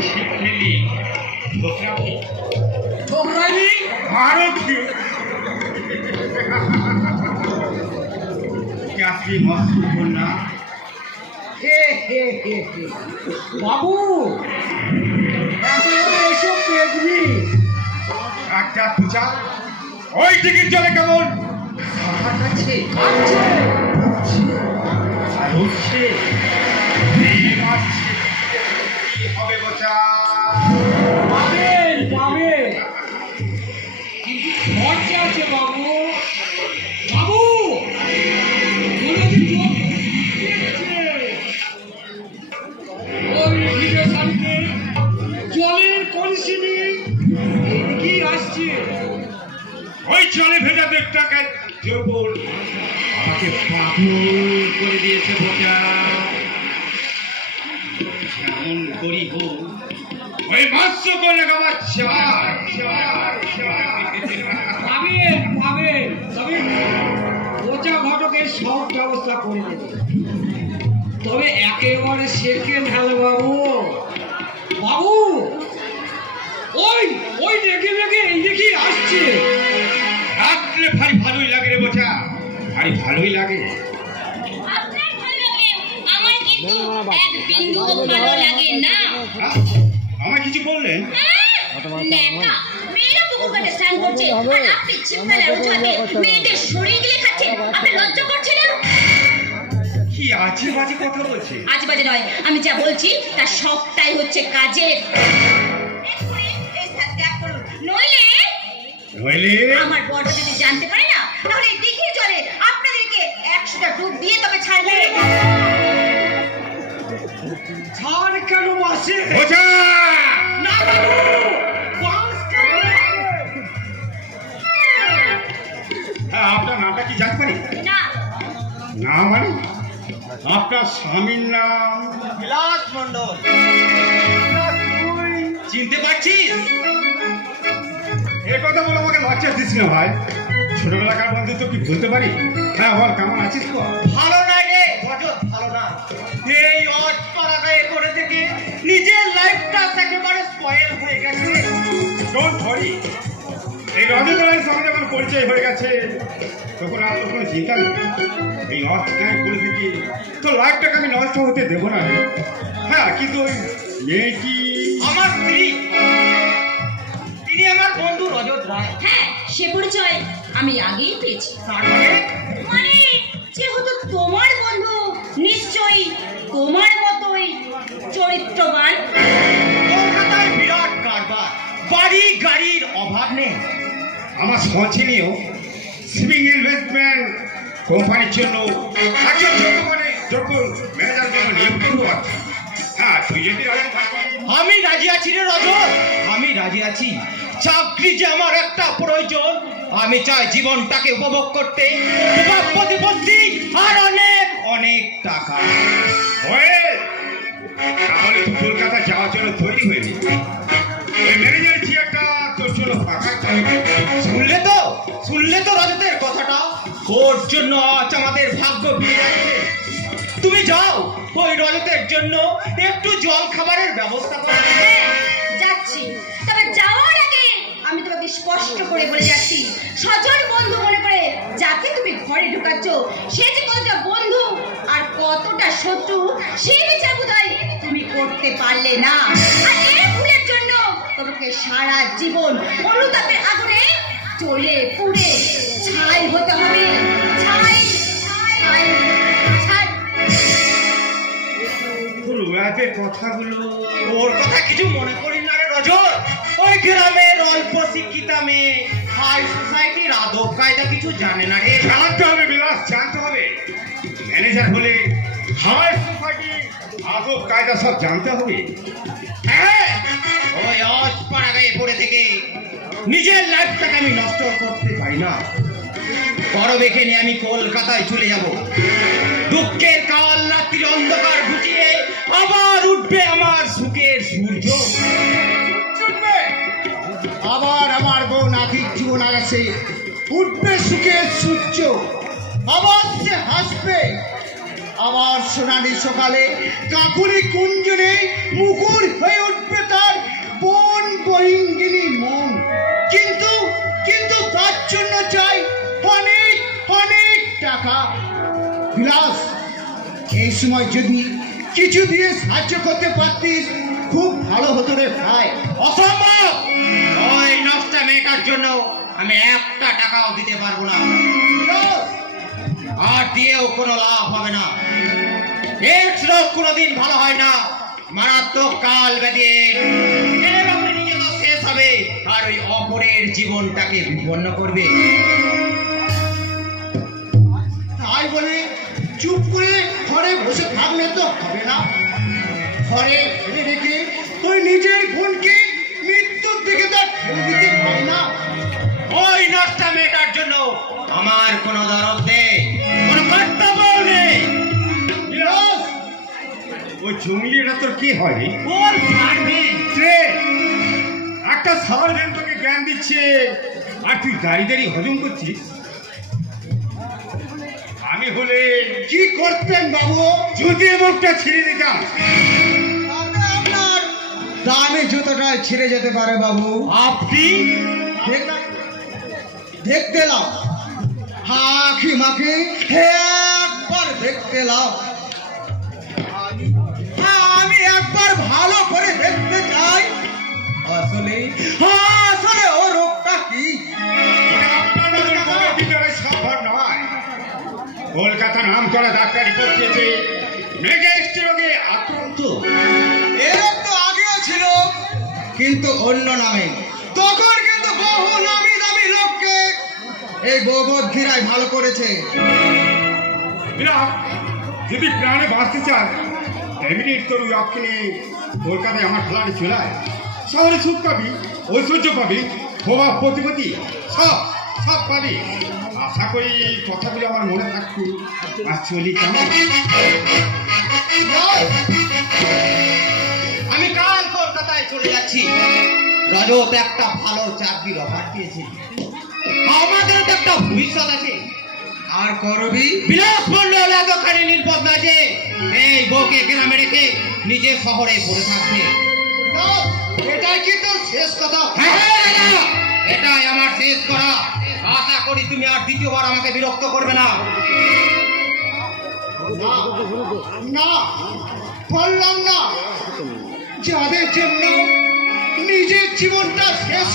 ঠিক ফেলি ঠোকরালি মারো কি কি মস্ত না বাবু এসব পেগনি একটা পূজা ওই টিকিট চলে কেমন আর উঠছে কি হবে বোঝা পাবেন পাবেন কিন্তু খরচা আছে বাবু বাবু জলের কলসি কি আসছে ওই জলে ভেজা দেবটাকে জবর আমাকে পাগল করে দিয়েছে বোঝা এমন করি হোক ওই মাস্য করে আমার পাবেন পাবেন তবে বোঝা ঘটকের সব ব্যবস্থা করে দেবে তবে একেবারে সেকেন্ড হ্যালো বাবু বাবু ওই ওই দেখে দেখে এই দেখি আসছে রাত্রে ভারী ভালোই লাগে রে বোঝা ভারী ভালোই লাগে আপনার ভালো লাগে আমার কিন্তু এক বিন্দু ভালো লাগে না আমার কিছু বললেন নেকা মেয়েরা পুকুর কাটে স্নান করছে আর আপনি চিন্তায় উঠাতে মেয়েদের শরীর গিলে খাচ্ছেন আপনি লজ্জা করছে না কি আজে বাজে কথা বলছে আজ বাজে নয় আমি যা বলছি তার সবটাই হচ্ছে কাজের নইলে নইলে আমার বড় যদি জানতে পারে না তাহলে দেখি চলে আপনাদেরকে 100টা ডুব দিয়ে তবে ছাড়বে ছাড় কেন আসে বোঝা না বাবু বাস কেন হ্যাঁ আপনার নামটা কি জানতে পারি না না মানে আপনার স্বামীর নাম বিলাস মন্ডল চিনতে পারছিস এই কথা বলে আমাকে লজ্জা দিস না ভাই ছোটবেলাকার বন্ধুত্ব কি বলতে পারি হ্যাঁ বল কেমন আছিস তো ভালো নাই রে বজত ভালো না এই অটপাড়াগায়ে করে থেকে নিজের লাইফটা একেবারে স্পয়েল হয়ে গেছে ডোন্ট ভরি এই রজতরায়ের সঙ্গে যখন পরিচয় হয়ে গেছে তখন আর কোনো চিন্তা নেই এই অস্থায় করে থেকে তো লাইফটাকে আমি নষ্ট হতে দেবো না রে। হ্যাঁ কিন্তু ওই মেয়েটি আমার স্ত্রী তিনি আমার বন্ধু রজত রায় হ্যাঁ সে পরিচয় আমি আগেই পেয়েছি তার মানে মানে যেহেতু তোমার বন্ধু নিশ্চয়ই তোমার মতোই চরিত্রবান কলকাতায় বিরাট কারবার বাড়ি গাড়ির অভাব নেই আমার সচিনীয় সিভিং ইনভেস্টমেন্ট কোম্পানির জন্য একজন যোগ্য ম্যানেজার জন্য নিয়োগ করবো আছে হ্যাঁ তুই যদি রাজি থাকিস আমি রাজি আছি রে রজত আমি রাজি আছি চাকরি যে আমার একটা প্রয়োজন আমি চাই জীবনটাকে উপভোগ করতে প্রতিপত্তি আর অনেক অনেক টাকা হয়ে তাহলে তুই কলকাতা যাওয়ার জন্য তৈরি হয়ে নি ওই ম্যানেজার চেয়ারটা তোর জন্য ফাঁকা শুনলে তো রজতের কথাটা ওর জন্য আজ আমাদের ভাগ্য বিয়ে আছে তুমি যাও ওই রজতের জন্য একটু জল খাবারের ব্যবস্থা করো হ্যাঁ যাচ্ছি তবে যাওয়ার আগে আমি তোমাকে স্পষ্ট করে বলে যাচ্ছি সজল বন্ধু মনে করে যাকে তুমি ঘরে ঢুকাচ্ছ সে যে কতটা বন্ধু আর কতটা শত্রু সেই বিচার বোধহয় তুমি করতে পারলে না আর এই ভুলের জন্য তোমাকে সারা জীবন অনুতাপের আগুনে জ্বলে পুড়ে ছাই হতে হবে ছাই ছাই ছাই রুয়াদের কথাগুলো ওর কথা কিছু মনে করি না রে রজত ওই গ্রামের অল্প শিক্ষিতা মেয়ে হাই সোসাইটির আদব কায়দা কিছু জানে না রে জানতে হবে বিলাস জানতে হবে ম্যানেজার হলে হাই সোসাইটি আদব কায়দা সব জানতে হবে হ্যাঁ ওই অটপাড়াগায়ে পড়ে থেকে নিজের লাইফটাকে আমি নষ্ট করতে পারি না বড় বেঁকে নিয়ে আমি কলকাতায় চলে যাব দুঃখের কাল রাত্রির অন্ধকার ঘুচিয়ে আবার উঠবে আমার সুখের সূর্য আবার আমার বউ নাতির জীবন আসে উঠবে সুখের সূর্য আবার সে হাসবে আবার সোনালি সকালে কাকুরি কুঞ্জনে মুকুর হয়ে উঠবে সময় যদি কিছু দিয়ে সাহায্য করতে পারতিস খুব ভালো হতো রে ভাই। অসম্ভব! ওই নষ্টা মেয়েটার জন্য আমি একটা টাকাও দিতে পারবো না, আর দিয়েও কোনো লাভ হবে না। এক রোগ কোনোদিন ভালো হয় না, মারাত্মক কাল ব্যাধি নিজে তো শেষ হবে, আর ওই অপরের জীবনটাকে বিপন্ন করবে। তাই বলে চুপ করে ঘরে বসে থাকলে তো হবে না। ঘরে ফেলে রেখে তুই নিজের বোনকে মৃত্যুর দিকে তার ঠেলে দিতে পারি না। ওই নষ্টা মেয়েটার জন্য আমার কোনো দরদ নেই, কোনো কর্তব্য নেই। বিরাজ, ওই জঙ্গলিটা তোর কি হয় রে? ওর সার্ভেন্ট। রে, একটা সার্ভেন্ট তোকে জ্ঞান দিচ্ছে আর তুই দাঁড়িয়ে দাঁড়িয়ে হজম করছিস। আমি হলে কি করতেন বাবু? যদি মুখটা ছিঁড়ে দিতাম। আপনার দামি জুতোটা ছিঁড়ে যেতে পারে বাবু। আপনি দেখতে লাও, হাঁকি মাখি একবার দেখতে লাও। আমি একবার ভালো করে দেখতে চাই আসলে আসলে ও রোগটা কি। আপনাদের বুকের ভিতরে সম্ভব নয়। কলকাতা নাম করা ডাক্তার রিপোর্ট দিয়েছে মেঘা রোগে আক্রান্ত। এরকম তো আগেও ছিল, কিন্তু অন্য নামে। তখন কিন্তু বহু নামি দামি লোককে এই গোবর্ধীরাই ভালো করেছে। বিরাট, যদি প্রাণে বাঁচতে চাস এমনি তোর ওই অক্ষে নিয়ে কলকাতায় আমার ফ্ল্যাটে চলে আয়। শহরে সুখ পাবি, ঐশ্বর্য পাবি, প্রভাব প্রতিপত্তি সব সব পাবি। আশা করি কথাগুলো আমার মনে থাকবে। আর চলি কেমন? আমি কাল কলকাতায় চলে যাচ্ছি। রজত একটা ভালো চাকরির অফার দিয়েছে, আমাদের তো একটা ভবিষ্যৎ আছে। আর করবি বিলাস মন্ডল এতখানি নির্পদ না যে এই বউকে গ্রামে রেখে নিজে শহরে পড়ে থাকবে। এটাই কিন্তু শেষ কথা। হ্যাঁ, দাদা, এটাই আমার শেষ করা। আশা করি তুমি আর দ্বিতীয়বার আমাকে বিরক্ত করবে না। না, বললাম না, যাদের জন্য নিজের জীবনটা শেষ